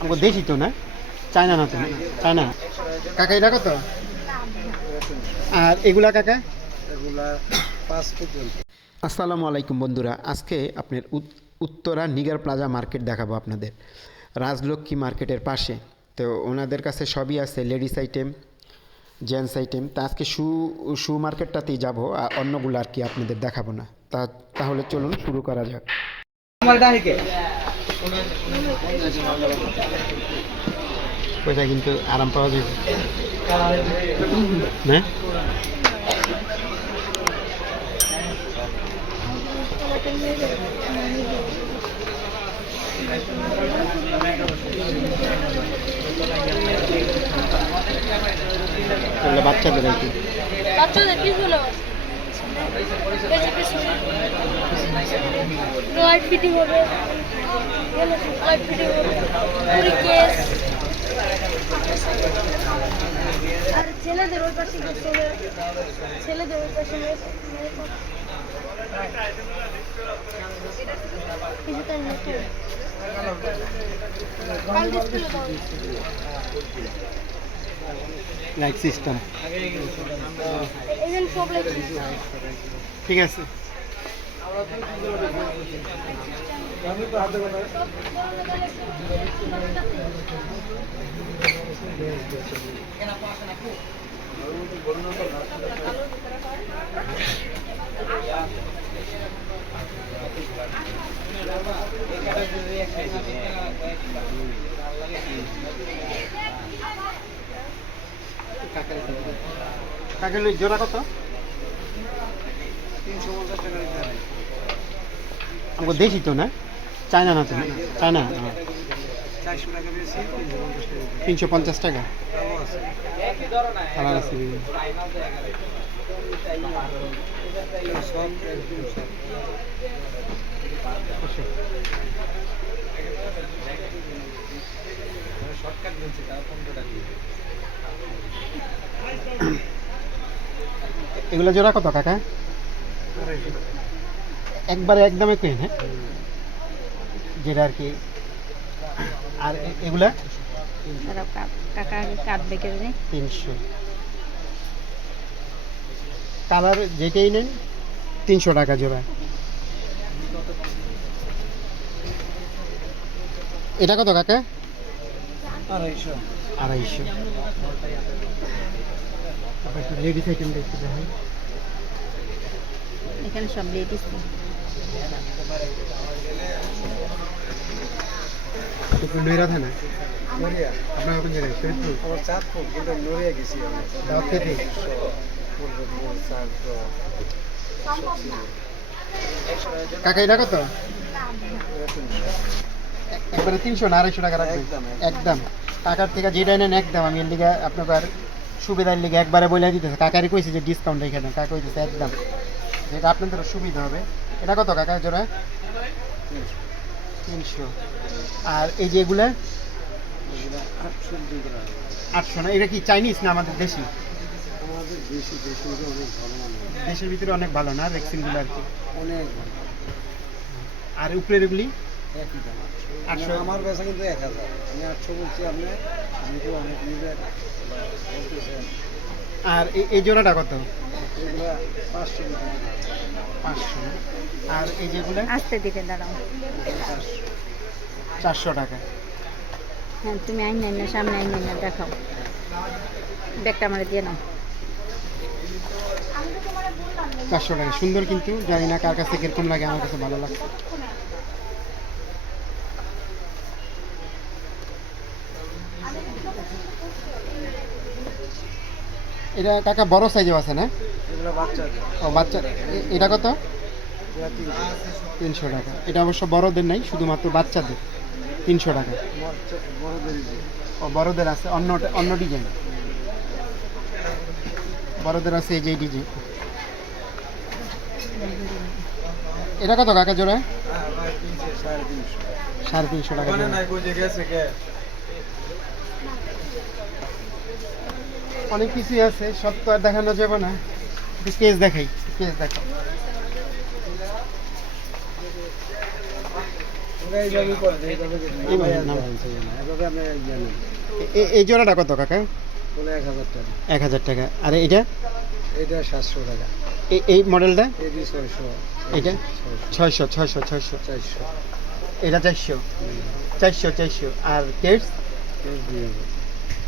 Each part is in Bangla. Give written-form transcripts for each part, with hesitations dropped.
আমাকে দেশি তো না, চায়না না তো, চায়না। কাকা এটা কত? আর এগুলা কাকা? এগুলা 5 পর্যন্ত। আসসালামু আলাইকুম বন্ধুরা, আজকে আপনার উত্তরা নিগার প্লাজা মার্কেট দেখাবো আপনাদের, রাজলক্ষ্মী মার্কেটের পাশে। তো ওনাদের কাছে সবই আছে, লেডিস আইটেম, জেন্টস আইটেম। তা আজকে শু মার্কেটটাতেই যাবো, আর অন্যগুলো আর কি আপনাদের দেখাবো না। তাহলে চলুন শুরু করা যাক। ওইটা কিন্তু আরাম পাওয়া যাবে না। বাচ্চাদের আর কি, বাচ্চাদের পিছনে লাইট ফিটিং হবে, লাইট ফিটিং হবে, পুরি কেস। আর ছেলেদের ওই পাশে ছেলেদের ওই পাশে কিছুটা নিতে লাইট সিস্টেম ঠিক আছে। কাকের জোড়া কত? 350 টাকা দিতে হবে। আমাকে দেশি তো না, চায়না না তো, চায়না। 400 টাকা বেশি, 350 টাকা। তাও আছে। কালার আছে বিভিন্ন। সব একদম সব। শর্টকাট বলছি, তাও 15 টাকা দিয়ে। এগুলো জোড়া কত কাকা? একবারে একদমই কেন, হ্যাঁ যেটা আর কি। আর এগুলা 300। কালার যেটাই নেন 300 টাকা জোড়া। এটা কত কাকা? 250। 250। লেডিস আইটেম দেখতে হয়, এখানে সব লেডিস। নৈরা থানা নড়িয়া। আপনার কোন জায়গায়? ফরিদপুর। আমার চাঁদপুর, কিন্তু নড়িয়া গেছি আমি। দাওয়াত খেতে। কাকা এটা কত? একবারে 300 না 250 টাকা রাখবেন? একদম। কাকার থেকে যেটা নেন একদম। আমি এর লিগে আপনার সুবিধার লিগে একবারে বলে দিতেছে। কাকারই কইছে যে ডিসকাউন্ট রেখে দেন, কাকা কইতেছে একদম, যেটা আপনাদের সুবিধা হবে। এটা কত কাকা জোড়া? 300। আর এই যে এগুলা 800 না? এটা কি চাইনিজ না আমাদের দেশি? আমাদের দেশি অনেক ভালো মানে। দেশের ভিতরে অনেক ভালো না ভ্যাকসিনগুলো আর কি? অনেক ভালো। আর উপরের এগুলি একই দাম। 800। আমার কাছে কিন্তু 1000। আমি 800 বলছি, আপনি যেহেতু অনেক নিবে বলতেছেন। আর এই জোড়াটা কত? এগুলা 500 টাকা। 500। আর এই যেগুলো আস্তে দিকে দাঁড়াও। 400 টাকা। হ্যাঁ, তুমি আইন না সামনে আইন না দেখাও, ব্যাগটা আমার দিয়ে নাও। 400 টাকা। সুন্দর, কিন্তু জানি না কার কাছে কিরকম লাগে, আমার কাছে ভালো লাগছে। এটা কাকা বড় সাইজও আছে না? এগুলা বাচ্চাদের। ও বাচ্চা। এটা কত? এগুলা 300 টাকা। এটা অবশ্য বড়দের নাই, শুধুমাত্র বাচ্চাদের 300 টাকা। বড়দেরই যে। ও বড়দের আছে অন্য ডিজাইন। বড়দের আছে এই যে ডিজাইন। এটা কত কাকা জোড়া? 350 টাকা জোড়া। অনেক কিছুই আছে, সব তো আর দেখানো যাবে না। একটু কেস দেখাই, কেস দেখাও। আমরা এইভাবে করে দিই, এইভাবে এইভাবে নাম। এভাবে আপনি জানেন এই জোড়াটা কত কাকা? বলে 1000 টাকা, 1000 টাকা। আর এটা এটা 700 টাকা, এই মডেলটা এটি 600, এটা 600 600 600 400, এটা 400 400 400। আর কেটস এই 2000,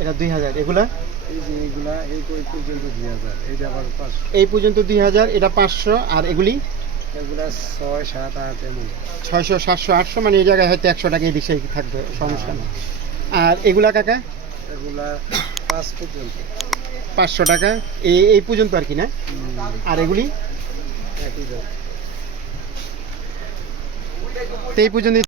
এটা 2000। এগুলা এই যে এইগুলা এই কই পর্যন্ত 2000, এইটা আবার 500, এই পর্যন্ত 2000, এটা 500। আর এগুলি এগুলা 6, 7, 8 এমন। 600 700 800, মানে এই জায়গায় হয়তো 100 টাকা এদিক সেদিক থাকবে, সমস্যা নেই। আর এগুলা কাকা এগুলা 5 পর্যন্ত 500 টাকা, এই পর্যন্ত আর কি না? আর এগুলি একই দাম। তো এই পর্যন্ত